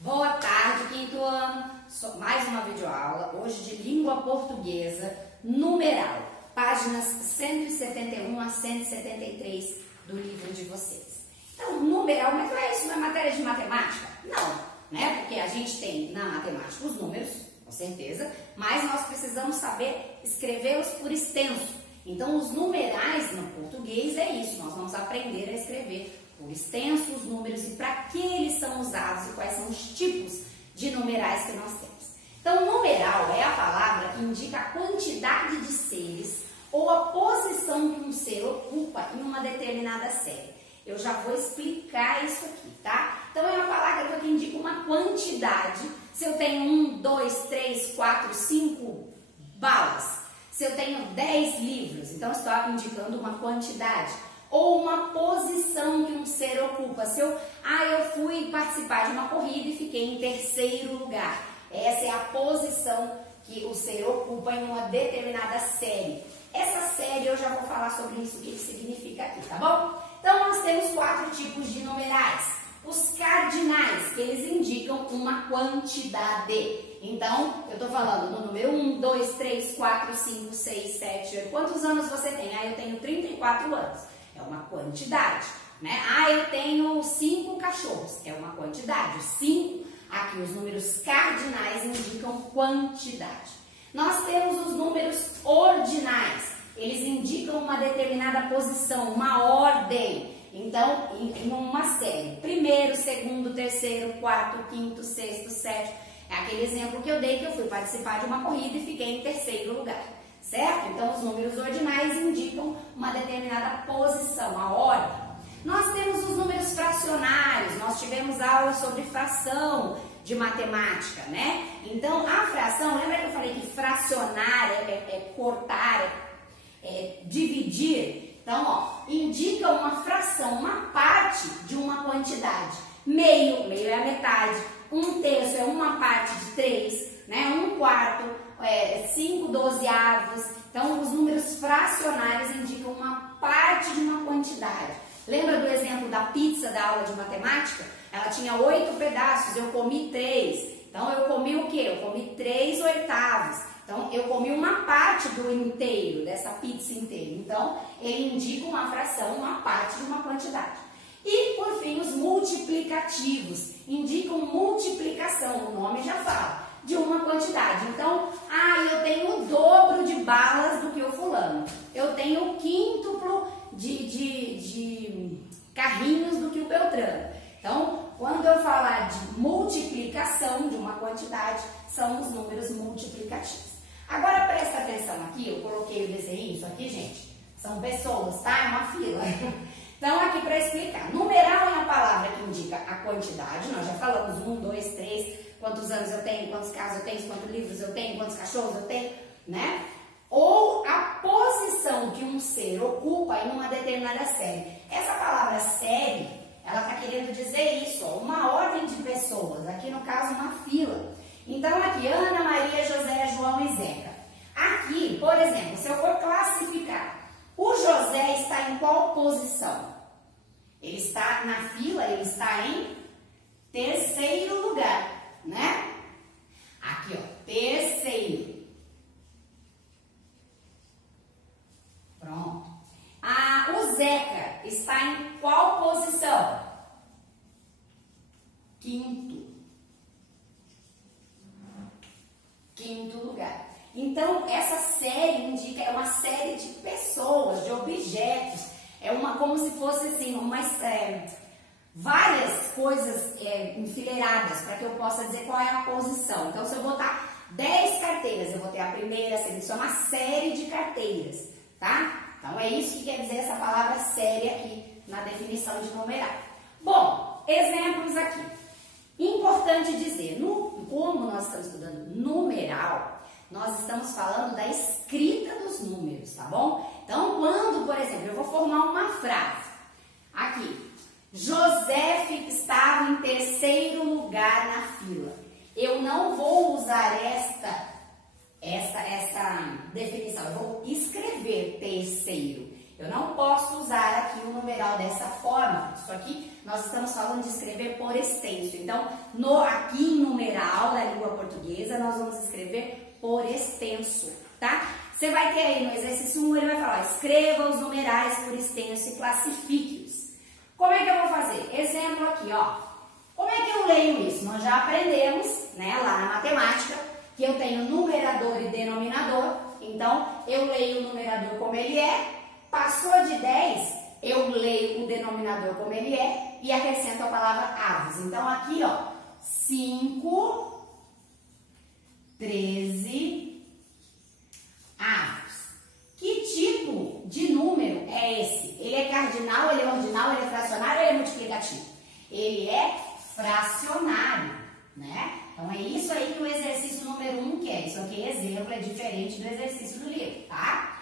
Boa tarde, quinto ano. Mais uma videoaula, hoje de língua portuguesa, numeral, páginas 171 a 173 do livro de vocês. Então, numeral, mas não é isso, não é matéria de matemática? Não, né? Porque a gente tem na matemática os números, com certeza, mas nós precisamos saber escrevê-los por extenso. Então, os numerais no português é isso, nós vamos aprender a escrever por extenso os números e para que eles são usados e quais são os tipos de numerais que nós temos. Então, numeral é a palavra que indica a quantidade de seres ou a posição que um ser ocupa em uma determinada série. Eu já vou explicar isso aqui, tá? Então, é uma palavra que indica uma quantidade. Se eu tenho 1, 2, 3, 4, 5 balas, se eu tenho 10 livros, então estou indicando uma quantidade. Ou uma posição que um ser ocupa. Se eu fui participar de uma corrida e fiquei em terceiro lugar. Essa é a posição que o ser ocupa em uma determinada série. Essa série eu já vou falar sobre isso, o que significa aqui, tá bom? Então nós temos 4 tipos de numerais. Os cardinais, que eles indicam uma quantidade. Então, eu estou falando do número 1, 2, 3, 4, 5, 6, 7, 8. Quantos anos você tem? Eu tenho 34 anos. É uma quantidade, né? Eu tenho 5 cachorros. É uma quantidade. 5, aqui os números cardinais indicam quantidade. Nós temos os números ordinais. Eles indicam uma determinada posição, uma ordem. Então, em uma série. Primeiro, segundo, terceiro, quarto, quinto, sexto, sétimo. É aquele exemplo que eu dei que eu fui participar de uma corrida e fiquei em terceiro lugar. Certo? Então, os números ordinais indicam uma determinada posição, a ordem. Nós temos os números fracionários, nós tivemos aula sobre fração de matemática, né? Então, a fração, lembra que eu falei que fracionar é cortar, é dividir? Então, indica uma fração, uma parte de uma quantidade. Meio é a metade. 1/3 é uma parte de 3, né? 1/4. 5 dozeavos. Então, os números fracionários indicam uma parte de uma quantidade. Lembra do exemplo da pizza da aula de matemática? Ela tinha 8 pedaços, eu comi 3. Então, eu comi o quê? Eu comi 3/8. Então, eu comi uma parte do inteiro, dessa pizza inteira. Então, ele indica uma fração, uma parte de uma quantidade. E, por fim, os multiplicativos indicam multiplicação, o nome já fala, de uma quantidade. Então, eu tenho o dobro de balas do que o fulano. Eu tenho o quíntuplo de carrinhos do que o Beltrano. Então, quando eu falar de multiplicação de uma quantidade, são os números multiplicativos. Agora, presta atenção aqui, eu coloquei o desenho, isso aqui, gente, são pessoas, tá? É uma fila. Então, aqui para explicar, numeral é a palavra que indica a quantidade, nós já falamos 1, 2, 3, quantos anos eu tenho, quantos carros eu tenho, quantos livros eu tenho, quantos cachorros eu tenho, né? Ou a posição que um ser ocupa em uma determinada série. Essa palavra série, ela está querendo dizer isso, uma ordem de pessoas, aqui no caso uma fila. Então, aqui, Ana, Maria, José, João e Zeca. Aqui, por exemplo, se eu for classificar, o José está em qual posição? Ele está na fila, ele está em terceiro lugar, né? Aqui, terceiro. Pronto. O Zeca está em qual posição? Quinto lugar. Então, essa série indica, é uma série de pessoas, de objetos, como se fosse assim, várias coisas enfileiradas, para que eu possa dizer qual é a posição. Então, se eu botar 10 carteiras, eu vou ter a primeira, a segunda, isso é uma série de carteiras, tá? Então, é isso que quer dizer essa palavra série aqui, na definição de numeral. Bom, exemplos aqui. Importante dizer, como nós estamos estudando numeral, nós estamos falando da escrita dos números, tá bom? Então, quando, por exemplo, eu vou formar uma frase. Aqui, José estava em terceiro lugar na fila. Eu não vou usar essa definição, eu vou escrever terceiro. Eu não posso usar aqui o numeral dessa forma. Isso aqui nós estamos falando de escrever por extenso. Então, aqui em numeral da língua portuguesa, nós vamos escrever por extenso, tá? Você vai ter aí no exercício 1, ele vai falar, escreva os numerais por extenso e classifique-os. Como é que eu vou fazer? Exemplo aqui, ó. Como é que eu leio isso? Nós já aprendemos, né, lá na matemática, que eu tenho numerador e denominador. Então, eu leio o numerador como ele é. Passou de 10, eu leio o denominador como ele é e acrescento a palavra aves. Então, aqui, ó, 5, 13 aves. Que tipo de número é esse? Ele é cardinal, ele é ordinal, ele é fracionário ou ele é multiplicativo? Ele é fracionário, né? Então, é isso aí que o exercício número 1 quer. Isso aqui, exemplo, é diferente do exercício do livro, tá?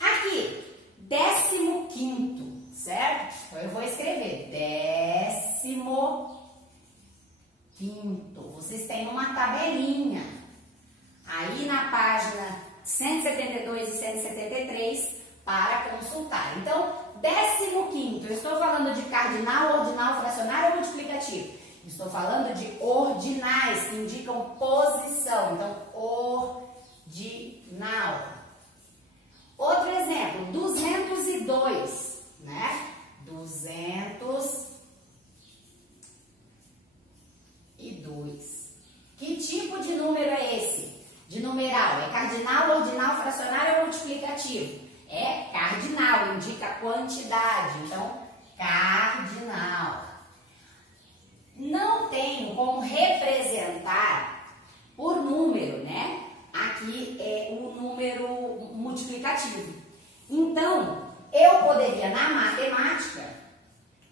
Aqui, 15º, certo? Então, eu vou escrever 15º. Vocês têm uma tabelinha. Aí, na página 172 e 173, para consultar. Então, 15º, eu estou falando de cardinal, ordinal, fracionário ou multiplicativo? Estou falando de ordinais, que indicam posição. Então, ordinal. Outro exemplo, 202, né? 202. Que tipo de número é esse? De numeral? É cardinal, ordinal, fracionário ou multiplicativo? É cardinal, indica quantidade. Então, cardinal. Não tenho como representar por número, né? Aqui é o número multiplicativo. Então, eu poderia, na matemática,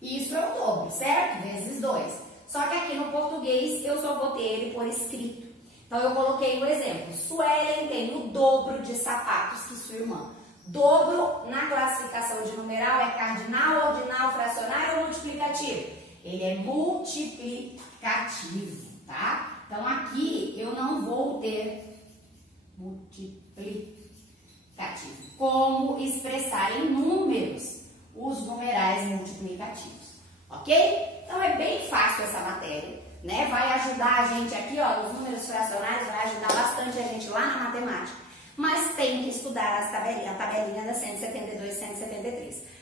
isso é o dobro, certo? Vezes 2. Só que aqui no português, eu só vou ter ele por escrito. Então, eu coloquei o exemplo. Suelen tem o dobro de sapatos que sua irmã. Dobro, na classificação de numeral, é cardinal, ordinal, fracionário ou multiplicativo? Ele é multiplicativo, tá? Então, aqui eu não vou ter multiplicativo. Como expressar em números os numerais multiplicativos, ok? Então, é bem fácil essa matéria, né? Vai ajudar a gente aqui, ó, nos números fracionários, vai ajudar bastante a gente lá na matemática. Mas tem que estudar a tabelinha da 172 e 173.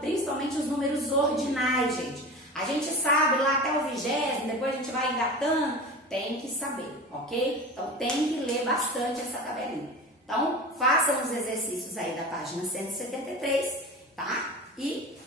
Principalmente os números ordinais, gente. A gente sabe lá até o 20º, depois a gente vai engatando, tem que saber, ok? Então, tem que ler bastante essa tabelinha. Então, façam os exercícios aí da página 173, tá? E